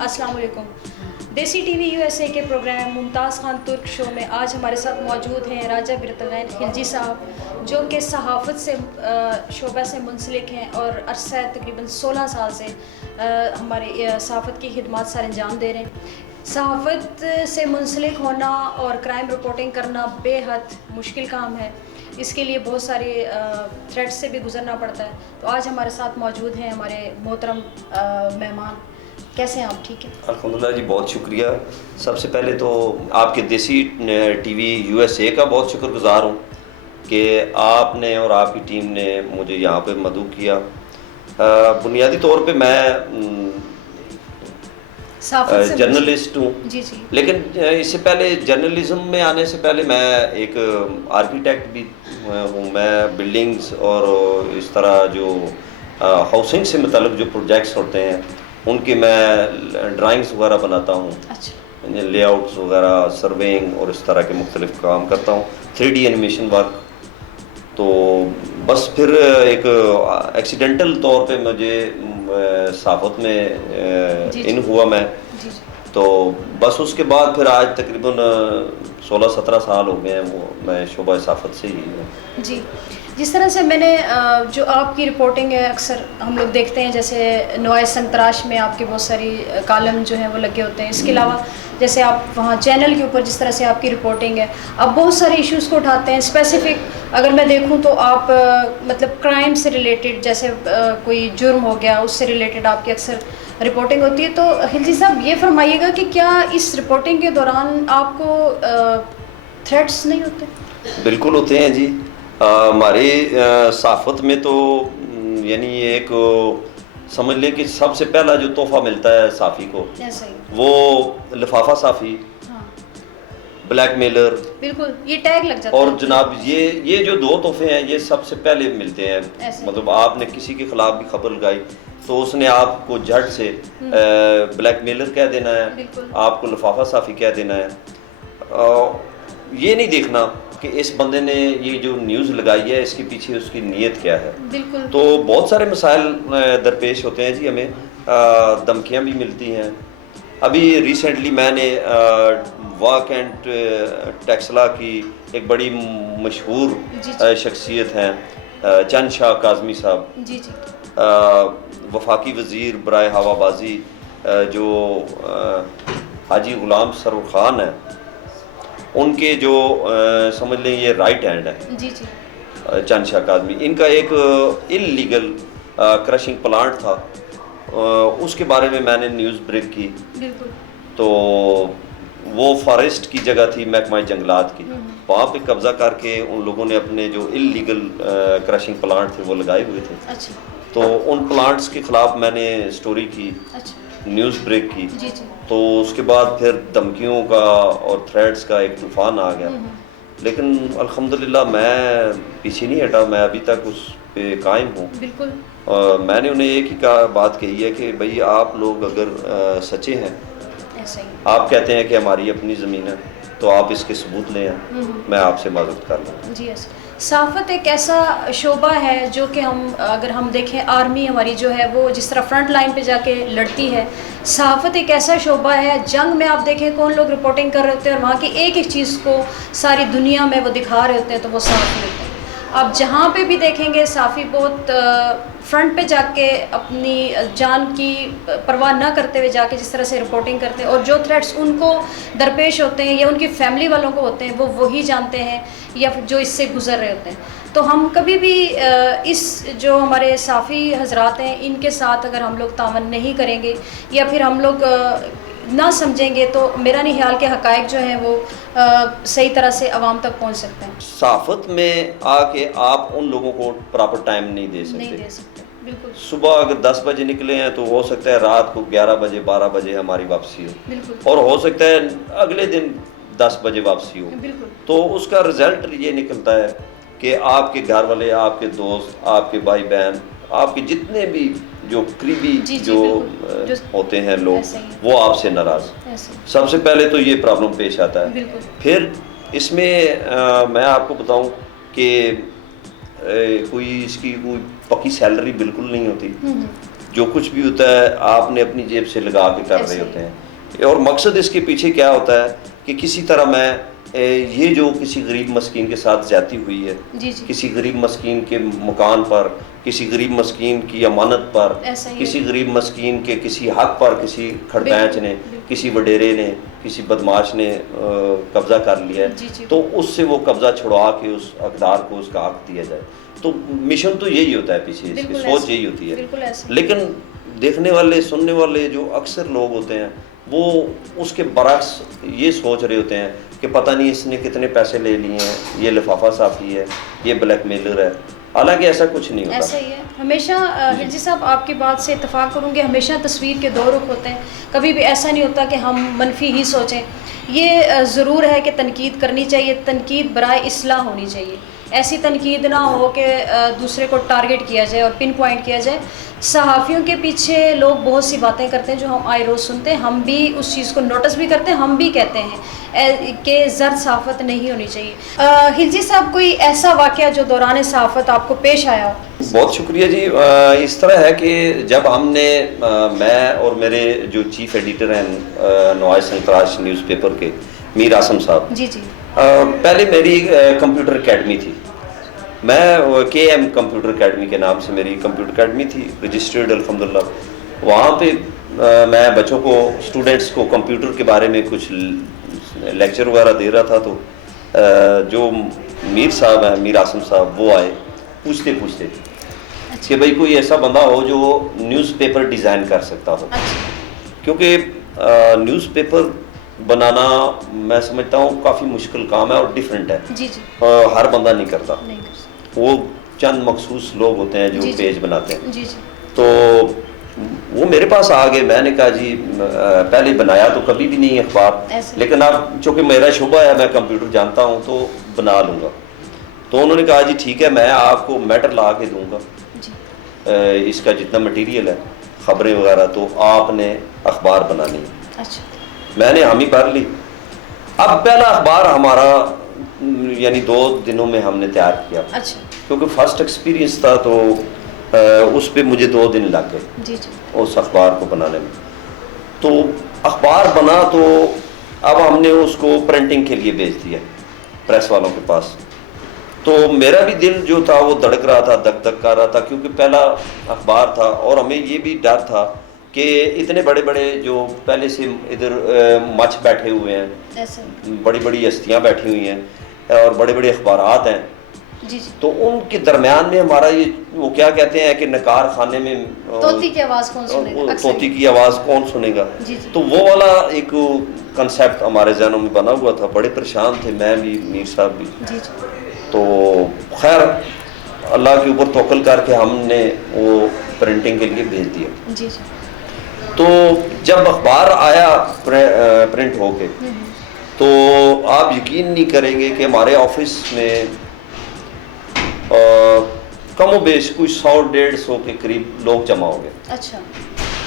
السلام علیکم. دیسی T V U S A کے پروگرام ممتاز خان ترک شو میں آج ہمارے ساتھ موجود ہیں راجہ برتغین خلجی صاحب، جو کہ صحافت سے شعبہ سے منسلک ہیں اور عرصہ تقریباً 16 سال سے ہمارے صحافت کی خدمات سر انجام دے رہے ہیں. صحافت سے منسلک ہونا اور کرائم رپورٹنگ کرنا بے حد مشکل کام ہے. اس کے لیے بہت سارے تھریڈ سے بھی گزرنا پڑتا ہے. تو آج ہمارے ساتھ موجود ہیں ہمارے محترم مہمان. کیسے ہیں آپ؟ ٹھیک ہے الحمدللہ جی، بہت شکریہ. سب سے پہلے تو آپ کے دیسی T V U S A کا بہت شکر گزار ہوں کہ آپ نے اور آپ کی ٹیم نے مجھے یہاں پہ مدعو کیا. بنیادی طور پہ میں جرنلسٹ ہوں. جی جی. لیکن اس سے پہلے جرنلزم میں آنے سے پہلے میں ایک آرکیٹیکٹ بھی ہوں. میں بلڈنگز اور اس طرح جو ہاؤسنگ سے متعلق جو پروجیکٹس ہوتے ہیں ان کی میں ڈرائنگز وغیرہ بناتا ہوں. اچھا. لے آؤٹس وغیرہ، سروینگ اور اس طرح کے مختلف کام کرتا ہوں. 3D animation work. تو بس پھر ایک ایکسیڈنٹل طور پہ مجھے صحافت میں ان ہوا میں. تو بس اس کے بعد پھر آج تقریباً 16-17 سال ہو گئے ہیں وہ میں شعبہ صحافت سے ہی ہوں. جی. جس طرح سے میں نے جو آپ کی رپورٹنگ ہے اکثر ہم لوگ دیکھتے ہیں، جیسے نوائے سنتراش میں آپ کی بہت ساری کالم جو ہیں وہ لگے ہوتے ہیں. اس کے علاوہ جیسے آپ وہاں چینل کے اوپر جس طرح سے آپ کی رپورٹنگ ہے، آپ بہت سارے ایشوز کو اٹھاتے ہیں. اسپیسیفک اگر میں دیکھوں تو آپ مطلب کرائم سے ریلیٹڈ، جیسے کوئی جرم ہو گیا اس سے ریلیٹڈ آپ کی اکثر رپورٹنگ ہوتی ہے. تو خلجی صاحب یہ فرمائیے گا کہ کیا اس رپورٹنگ کے دوران آپ کو تھریٹس نہیں ہوتے؟ بالکل ہوتے ہیں جی. ہماری صحافت میں تو یعنی ایک سمجھ لیں کہ سب سے پہلا جو تحفہ ملتا ہے صحافی کو وہ لفافہ صحافی، بلیک میلر. بالکل، یہ ٹیگ لگ جاتا ہے. اور جناب یہ جو دو تحفے ہیں یہ سب سے پہلے ملتے ہیں. مطلب آپ نے کسی کے خلاف بھی خبر لگائی تو اس نے آپ کو جھٹ سے بلیک میلر کہہ دینا ہے، آپ کو لفافہ صحافی کہہ دینا ہے. یہ نہیں دیکھنا کہ اس بندے نے یہ جو نیوز لگائی ہے اس کے پیچھے اس کی نیت کیا ہے. تو بہت سارے مسائل درپیش ہوتے ہیں جی. ہمیں دھمکیاں بھی ملتی ہیں. ابھی ریسنٹلی میں نے واک اینڈ ٹیکسلا کی ایک بڑی مشہور شخصیت ہیں چند شاہ کاظمی صاحب، وفاقی وزیر برائے ہوا بازی جو حاجی غلام سرور خان ہیں، ان کے جو سمجھ لیں یہ رائٹ ہینڈ ہے چند شاہ کاظمی. ان کا ایک انلیگل کرشنگ پلانٹ تھا، اس کے بارے میں نے نیوز بریک کی. تو وہ فارسٹ کی جگہ تھی، محکمہ جنگلات کی. وہاں پہ قبضہ کر کے ان لوگوں نے اپنے جو انلیگل کرشنگ پلانٹ تھے وہ لگائے ہوئے تھے. تو ان پلانٹس کے خلاف میں نے سٹوری کی، نیوز بریک کی. تو اس کے بعد پھر دھمکیوں کا اور تھریٹس کا ایک طوفان آ گیا. لیکن الحمدللہ میں پیچھے نہیں ہٹا، میں ابھی تک اس پہ قائم ہوں. بالکل. میں نے انہیں ایک ہی بات کہی ہے کہ بھئی آپ لوگ اگر سچے ہیں، آپ کہتے ہیں کہ ہماری اپنی زمین ہے، تو آپ اس کے ثبوت لیں. میں آپ سے معذرت کر لوں. جی ایسا صحافت ایک ایسا شعبہ ہے جو کہ اگر ہم دیکھیں آرمی ہماری جو ہے وہ جس طرح فرنٹ لائن پہ جا کے لڑتی ہے، صحافت ایک ایسا شعبہ ہے جنگ میں آپ دیکھیں کون لوگ رپورٹنگ کر رہے ہوتے ہیں اور وہاں کی ایک ایک چیز کو ساری دنیا میں وہ دکھا رہے ہوتے ہیں، تو وہ صحافی ہوتے ہیں. آپ جہاں پہ بھی دیکھیں گے صحافی بہت فرنٹ پہ جا کے اپنی جان کی پرواہ نہ کرتے ہوئے جا کے جس طرح سے رپورٹنگ کرتے ہیں، اور جو تھریٹس ان کو درپیش ہوتے ہیں یا ان کی فیملی والوں کو ہوتے ہیں وہ وہی جانتے ہیں یا جو اس سے گزر رہے ہوتے ہیں. تو ہم کبھی بھی اس جو ہمارے صحافی حضرات ہیں ان کے ساتھ اگر ہم لوگ تعاون نہیں کریں گے یا پھر ہم لوگ نہ سمجھیں گے تو میرا نہیں خیال کہ حقائق جو ہیں وہ صحیح طرح سے عوام تک پہنچ سکتے ہیں. صحافت میں آ کے آپ ان لوگوں کو پراپر ٹائم نہیں دے سکتے. بالکل. صبح اگر 10 بجے نکلے ہیں تو ہو سکتا ہے رات کو 11 بجے 12 بجے ہماری واپسی ہو. بالکل. اور ہو سکتا ہے اگلے دن 10 بجے واپسی ہو. بالکل. تو اس کا رزلٹ یہ نکلتا ہے کہ آپ کے گھر والے، آپ کے دوست، آپ کے بھائی بہن، آپ کے جتنے بھی جو قریبی جو ہوتے ہیں لوگ، وہ آپ سے ناراض. سب سے پہلے تو یہ پرابلم پیش آتا ہے. پھر اس میں میں آپ کو بتاؤں کہ کوئی اس کی کوئی پکی سیلری بالکل نہیں ہوتی. جو کچھ بھی ہوتا ہے آپ نے اپنی جیب سے لگا کے کر رہے ہوتے ہیں، اور مقصد اس کے پیچھے کیا ہوتا ہے کہ کسی طرح میں یہ جو کسی غریب مسکین کے ساتھ زیادتی ہوئی ہے، کسی غریب مسکین کے مکان پر، کسی غریب مسکین کی امانت پر، کسی غریب مسکین کے کسی حق پر کسی کھڑپینچ نے، کسی وڈیرے نے، کسی بدماش نے قبضہ کر لیا ہے، تو اس سے وہ قبضہ چھڑوا کے اس حقدار کو اس کا حق دیا جائے. تو مشن تو یہی ہوتا ہے پیچھے، اس کی سوچ یہی ہوتی ہے. لیکن دیکھنے والے سننے والے جو اکثر لوگ ہوتے ہیں وہ اس کے برعکس یہ سوچ رہے ہوتے ہیں کہ پتہ نہیں اس نے کتنے پیسے لے لیے ہیں، یہ لفافہ صافی ہے، یہ بلیک میلر ہے. حالانکہ ایسا کچھ نہیں ہوتا. ایسا ہی ہے. ہمیشہ ہلجی صاحب آپ کی بات سے اتفاق کروں گی، ہمیشہ تصویر کے دو رخ ہوتے ہیں. کبھی بھی ایسا نہیں ہوتا کہ ہم منفی ہی سوچیں. یہ ضرور ہے کہ تنقید کرنی چاہیے، تنقید برائے اصلاح ہونی چاہیے. ایسی تنقید نہ ہو کہ دوسرے کو ٹارگٹ کیا جائے اور پن پوائنٹ کیا جائے. صحافیوں کے پیچھے لوگ بہت سی باتیں کرتے ہیں جو ہم آئے روز سنتے ہیں، ہم بھی اس چیز کو نوٹس بھی کرتے ہیں، ہم بھی کہتے ہیں کہ زرد صحافت نہیں ہونی چاہیے. ہلجی صاحب کوئی ایسا واقعہ جو دوران صحافت آپ کو پیش آیا ہو؟ بہت شکریہ جی. اس طرح ہے کہ جب ہم نے میں اور میرے جو چیف ایڈیٹر ہیں نواز سنتراش نیوز پیپر کے میر عاصم صاحب، جی پہلے میری کمپیوٹر اکیڈمی تھی. میں کے ایم کمپیوٹر اکیڈمی کے نام سے میری کمپیوٹر اکیڈمی تھی، رجسٹرڈ الحمدللہ. وہاں پہ میں بچوں کو، اسٹوڈنٹس کو کمپیوٹر کے بارے میں کچھ لیکچر وغیرہ دے رہا تھا. تو جو میر صاحب ہیں، میر عاصم صاحب، وہ آئے پوچھتے کہ بھئی کوئی ایسا بندہ ہو جو نیوز پیپر ڈیزائن کر سکتا ہو. کیونکہ نیوز پیپر بنانا میں سمجھتا ہوں کافی مشکل کام ہے اور ڈیفرنٹ ہے. ہر بندہ نہیں کرتا، وہ چند مخصوص لوگ ہوتے ہیں جو پیج بناتے ہیں. تو وہ میرے پاس آ گئے. میں نے کہا جی پہلے بنایا تو کبھی بھی نہیں اخبار، لیکن اب چونکہ میرا شعبہ ہے، میں کمپیوٹر جانتا ہوں تو بنا لوں گا. تو انہوں نے کہا جی ٹھیک ہے، میں آپ کو میٹر لا کے دوں گا، اس کا جتنا مٹیریل ہے، خبریں وغیرہ، تو آپ نے اخبار بنانی ہے. میں نے حامی بھر لی. اب پہلا اخبار ہمارا یعنی 2 دنوں میں ہم نے تیار کیا، کیونکہ فرسٹ ایکسپیرینس تھا تو اس پہ مجھے 2 دن لگ گئے اس اخبار کو بنانے میں. تو اخبار بنا تو اب ہم نے اس کو پرنٹنگ کے لیے بھیج دیا پریس والوں کے پاس. تو میرا بھی دل جو تھا وہ دھڑک رہا تھا، دھک دھک کر رہا تھا، کیونکہ پہلا اخبار تھا اور ہمیں یہ بھی ڈر تھا کہ اتنے بڑے بڑے جو پہلے سے ادھر مچ بیٹھے ہوئے ہیں، بڑی بڑی ہستیاں بیٹھی ہوئی ہیں اور بڑے بڑے اخبارات ہیں، تو ان کے درمیان میں ہمارا یہ وہ کیا کہتے ہیں کہ نکار خانے میں طوطی کی آواز کون سنے گا، طوطی کی آواز کون سنے گا. تو وہ والا ایک کنسیپٹ ہمارے ذہنوں میں بنا ہوا تھا. بڑے پریشان تھے، میں بھی، میر صاحب بھی. تو خیر اللہ کے اوپر توکل کر کے ہم نے وہ پرنٹنگ کے لیے بھیج دیا. تو جب اخبار آیا پرنٹ ہو کے، تو آپ یقین نہیں کریں گے کہ ہمارے آفس میں کم و بیش کوئی 100-150 کے قریب لوگ جمع ہو گئے.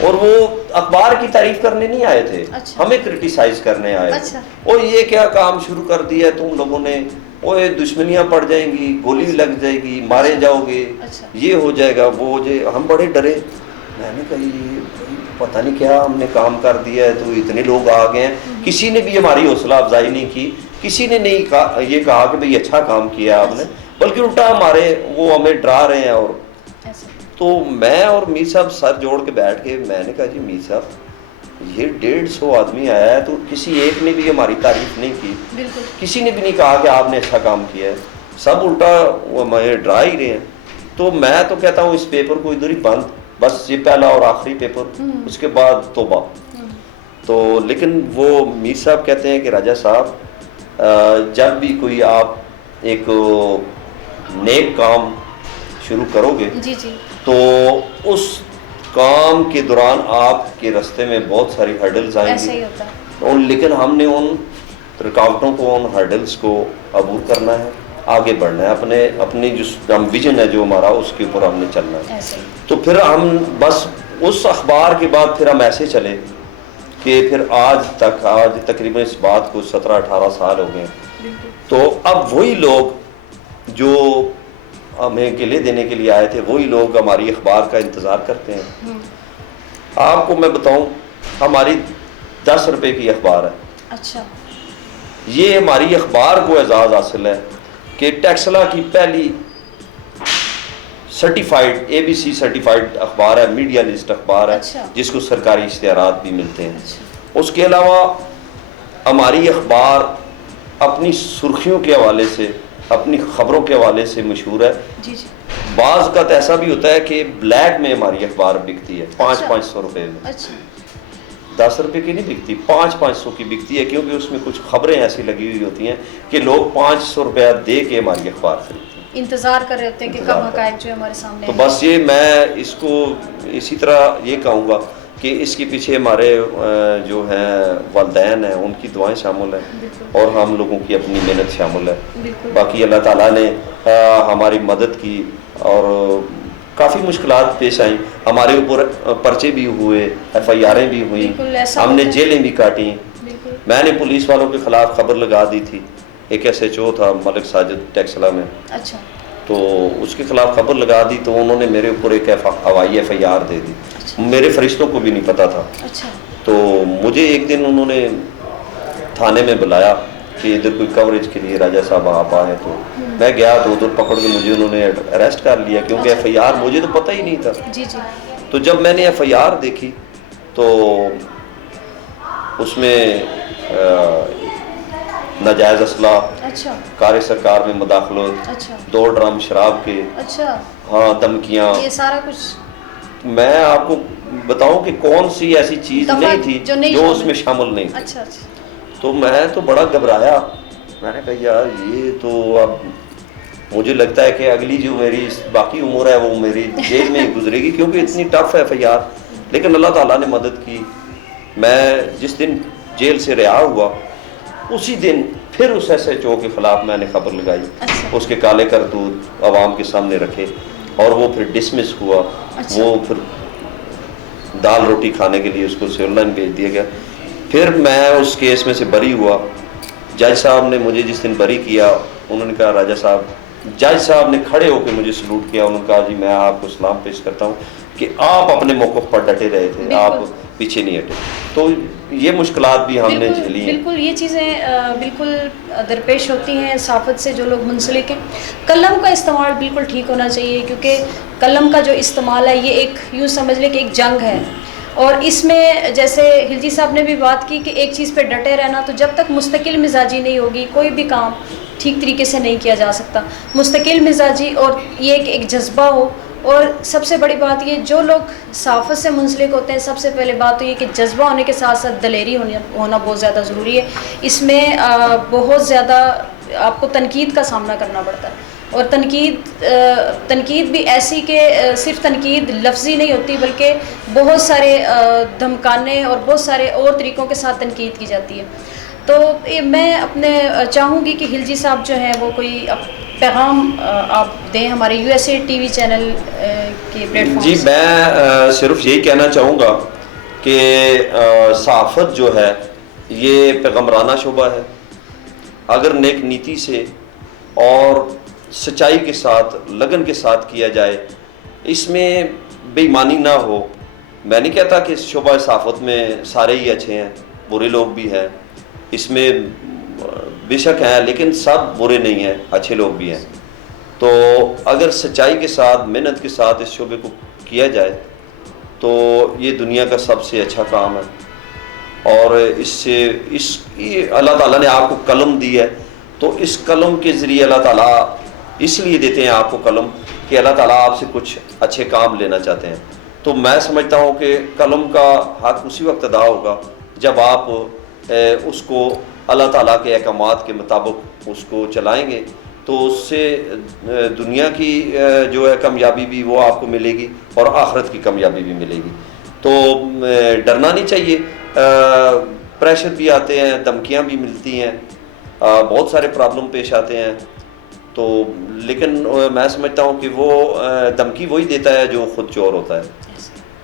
اور وہ اخبار کی تعریف کرنے نہیں آئے تھے، ہمیں کرٹیسائز کرنے آئے. اور یہ کیا کام شروع کر دیا تم لوگوں نے، وہ دشمنیاں پڑ جائیں گی، گولی لگ جائے گی، مارے جاؤ گے، یہ ہو جائے گا، وہ ہو جائے. ہم بڑے ڈرے. میں نے کہا یہ پتہ نہیں کیا ہم نے کام کر دیا ہے، تو اتنے لوگ آ گئے ہیں. کسی نے بھی ہماری حوصلہ افزائی نہیں کی، کسی نے نہیں کہا یہ کہا کہ بھئی اچھا کام کیا آپ نے، بلکہ الٹا وہ ہمیں ڈرا رہے ہیں. اور تو میں اور میر صاحب سر جوڑ کے بیٹھ کے میں نے کہا جی میر صاحب یہ 150 آدمی آیا ہے تو کسی ایک نے بھی ہماری تعریف نہیں کی، کسی نے بھی نہیں کہا کہ آپ نے اچھا کام کیا ہے، سب الٹا ہمیں ڈرا ہی رہے ہیں. تو میں تو کہتا ہوں اس پیپر کو ادھر ہی بند، بس یہ پہلا اور آخری پیپر، اس کے بعد توبہ. تو لیکن وہ میر صاحب کہتے ہیں کہ راجہ صاحب جب بھی کوئی آپ ایک نیک کام شروع کرو گے تو اس کام کے دوران آپ کے راستے میں بہت ساری ہرڈلز آئیں گی، لیکن ہم نے ان رکاوٹوں کو، ان ہرڈلز کو عبور کرنا ہے، آگے بڑھنا ہے، اپنی جو ویژن ہے جو ہمارا، اس کے اوپر ہم نے چلنا ہے. تو پھر ہم بس اس اخبار کے بعد پھر ہم ایسے چلے کہ پھر آج تقریباً اس بات کو 17-18 سال ہو گئے. تو اب وہی لوگ جو ہمیں قلعے دینے کے لیے آئے تھے وہی لوگ ہماری اخبار کا انتظار کرتے ہیں. آپ کو میں بتاؤں ہماری 10 روپے کی اخبار ہے. اچھا. یہ ہماری اخبار کو اعزاز حاصل ہے کہ ٹیکسلا کی پہلی سرٹیفائڈ ABC سرٹیفائڈ اخبار ہے, میڈیا لسٹ اخبار ہے. اچھا. جس کو سرکاری اشتہارات بھی ملتے ہیں. اچھا. اس کے علاوہ ہماری اخبار اپنی سرخیوں کے حوالے سے, اپنی خبروں کے حوالے سے مشہور ہے. جی جی. بعض اوقات ایسا بھی ہوتا ہے کہ بلیک میں ہماری اخبار بکتی ہے 500 روپے میں. اچھا. 10 روپے کی نہیں بکتی, 500 کی بکتی ہے, کیونکہ اس میں کچھ خبریں ایسی لگی ہوئی ہوتی ہیں کہ لوگ 500 روپیہ دے کے ہماری اخبار خریدتے ہیں. انتظار کر رہے ہوتے ہیں کہ کب حقائق جو ہے ہمارے سامنے. تو بس یہ میں اس کو اسی طرح یہ کہوں گا کہ اس کے پیچھے ہمارے جو ہیں والدین ہیں ان کی دعائیں شامل ہیں اور ہم لوگوں کی اپنی محنت شامل ہے. باقی اللہ تعالیٰ نے ہماری مدد کی اور کافی مشکلات پیش آئیں. ہمارے اوپر پرچے بھی ہوئے, FIRیں بھی ہوئیں, ہم نے جیلیں بھی کاٹیں. میں نے پولیس والوں کے خلاف خبر لگا دی تھی. ایک SHO تھا ملک ساجد ٹیکسلا میں. اچھا. تو اس کے خلاف خبر لگا دی تو انہوں نے میرے اوپر ایک ہوائی FIR دے دی. میرے فرشتوں کو بھی نہیں پتا تھا. اچھا. تو مجھے ایک دن انہوں نے تھانے میں بلایا کہ ادھر کوئی کوریج کے لیے راجہ صاحب آپ آئے. تو میں گیا تو ادھر پکڑ کے مجھے انہوں نے اریسٹ کر لیا کیونکہ FIR مجھے تو پتہ ہی نہیں تھا. جی جی. تو جب میں نے FIR دیکھی تو اس میں ناجائز اسلحہ, اچھا, کار سرکار میں مداخلت, اچھا, 2 ڈرم شراب کے, اچھا, ہاں دھمکیاں, یہ سارا کچھ. میں آپ کو بتاؤں کہ کون سی ایسی چیز نہیں تھی جو اس میں شامل نہیں تھی. اچھا اچھا. تو میں تو بڑا گھبرایا. میں نے کہا یار یہ تو اب مجھے لگتا ہے کہ اگلی جو میری باقی عمر ہے وہ میری جیل میں ہی گزرے گی کیونکہ اتنی ٹف ہے FIR. لیکن اللہ تعالیٰ نے مدد کی. میں جس دن جیل سے رہا ہوا اسی دن پھر اس SHO کے خلاف میں نے خبر لگائی. اس کے کالے کرتوت عوام کے سامنے رکھے اور وہ پھر ڈسمس ہوا. وہ پھر دال روٹی کھانے کے لیے اس کو سیول لائن بھیج دیا گیا. پھر میں اس کیس میں سے بری ہوا. جج صاحب نے مجھے جس دن بری کیا انہوں نے کہا راجہ صاحب, جج صاحب نے کھڑے ہو کے مجھے سلوٹ کیا. انہوں نے کہا جی میں آپ کو سلام پیش کرتا ہوں کہ آپ اپنے موقف پر ڈٹے رہے تھے, آپ پیچھے نہیں ہٹے. تو یہ مشکلات بھی ہم نے جھیلی ہیں. بالکل یہ چیزیں بالکل درپیش ہوتی ہیں صحافت سے جو لوگ منسلک ہیں. قلم کا استعمال بالکل ٹھیک ہونا چاہیے کیونکہ قلم کا جو استعمال ہے یہ ایک یوں سمجھ لیں کہ ایک جنگ ہے. اور اس میں جیسے خلجی صاحب نے بھی بات کی کہ ایک چیز پہ ڈٹے رہنا, تو جب تک مستقل مزاجی نہیں ہوگی کوئی بھی کام ٹھیک طریقے سے نہیں کیا جا سکتا. مستقل مزاجی اور یہ کہ ایک جذبہ ہو. اور سب سے بڑی بات یہ جو لوگ صحافت سے منسلک ہوتے ہیں سب سے پہلے بات تو یہ کہ جذبہ ہونے کے ساتھ ساتھ دلیری ہونا بہت زیادہ ضروری ہے. اس میں بہت زیادہ آپ کو تنقید کا سامنا کرنا پڑتا ہے. اور تنقید بھی ایسی کہ صرف تنقید لفظی نہیں ہوتی بلکہ بہت سارے دھمکانے اور بہت سارے اور طریقوں کے ساتھ تنقید کی جاتی ہے. تو میں اپنے چاہوں گی کہ خلجی صاحب جو ہیں وہ کوئی پیغام آپ دیں ہمارے USA TV چینل کے پلیٹ فارم. جی میں صرف یہی کہنا چاہوں گا کہ صحافت جو ہے یہ پیغمبرانہ شعبہ ہے. اگر نیک نیتی سے اور سچائی کے ساتھ لگن کے ساتھ کیا جائے, اس میں بے ایمانی نہ ہو. میں نہیں کہتا کہ شعبہ صحافت میں سارے ہی اچھے ہیں, برے لوگ بھی ہیں, اس میں بے شک ہیں, لیکن سب برے نہیں ہیں, اچھے لوگ بھی ہیں. تو اگر سچائی کے ساتھ محنت کے ساتھ اس شعبے کو کیا جائے تو یہ دنیا کا سب سے اچھا کام ہے. اور اس سے اللہ تعالیٰ نے آپ کو قلم دی ہے تو اس قلم کے ذریعے اللہ تعالیٰ اس لیے دیتے ہیں آپ کو قلم کہ اللہ تعالیٰ آپ سے کچھ اچھے کام لینا چاہتے ہیں. تو میں سمجھتا ہوں کہ قلم کا حق اسی وقت ادا ہوگا جب آپ اس کو اللہ تعالیٰ کے احکامات کے مطابق اس کو چلائیں گے تو اس سے دنیا کی جو ہے کامیابی بھی وہ آپ کو ملے گی اور آخرت کی کامیابی بھی ملے گی. تو ڈرنا نہیں چاہیے. پریشر بھی آتے ہیں, دھمکیاں بھی ملتی ہیں, بہت سارے پرابلم پیش آتے ہیں. تو لیکن میں سمجھتا ہوں کہ وہ دھمکی وہی دیتا ہے جو خود چور ہوتا ہے.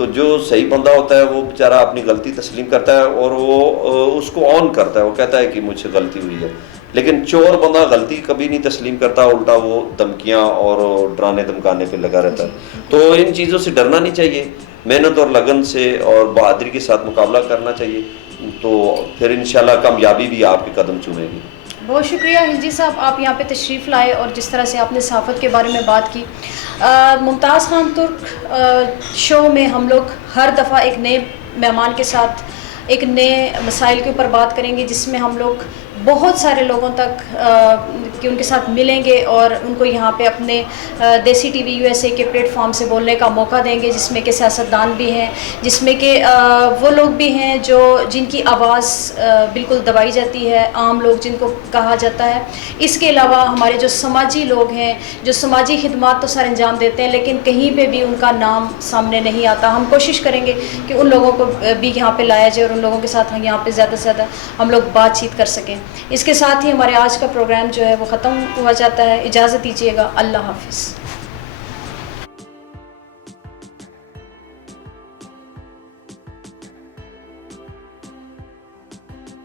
تو جو صحیح بندہ ہوتا ہے وہ بیچارہ اپنی غلطی تسلیم کرتا ہے اور وہ اس کو آن کرتا ہے، وہ کہتا ہے کہ مجھ سے غلطی ہوئی ہے. لیکن چور بندہ غلطی کبھی نہیں تسلیم کرتا، الٹا وہ دھمکیاں اور ڈرانے دھمکانے پہ لگا رہتا ہے. تو ان چیزوں سے ڈرنا نہیں چاہیے، محنت اور لگن سے اور بہادری کے ساتھ مقابلہ کرنا چاہیے، تو پھر انشاءاللہ کامیابی بھی آپ کے قدم چومے گی. بہت شکریہ ہلجی صاحب، آپ یہاں پہ تشریف لائے اور جس طرح سے آپ نے صحافت کے بارے میں بات کی. ممتاز خان ترک شو میں ہم لوگ ہر دفعہ ایک نئے مہمان کے ساتھ ایک نئے مسائل کے اوپر بات کریں گے، جس میں ہم لوگ بہت سارے لوگوں تک کہ ان کے ساتھ ملیں گے اور ان کو یہاں پہ اپنے دیسی T V U S A کے پلیٹ فارم سے بولنے کا موقع دیں گے، جس میں کہ سیاستدان بھی ہیں، جس میں کہ وہ لوگ بھی ہیں جن کی آواز بالکل دبائی جاتی ہے، عام لوگ جن کو کہا جاتا ہے. اس کے علاوہ ہمارے جو سماجی لوگ ہیں جو سماجی خدمات تو سر انجام دیتے ہیں لیکن کہیں پہ بھی ان کا نام سامنے نہیں آتا. ہم کوشش کریں گے کہ ان لوگوں کو بھی یہاں پہ لایا جائے اور ان لوگوں کے ساتھ یہاں پہ زیادہ سے زیادہ ہم لوگ بات چیت کر سکیں. اس کے ساتھ ہی ہمارے آج کا پروگرام جو ہے وہ ختم ہوا جاتا ہے. اجازت دیجیے گا. اللہ حافظ.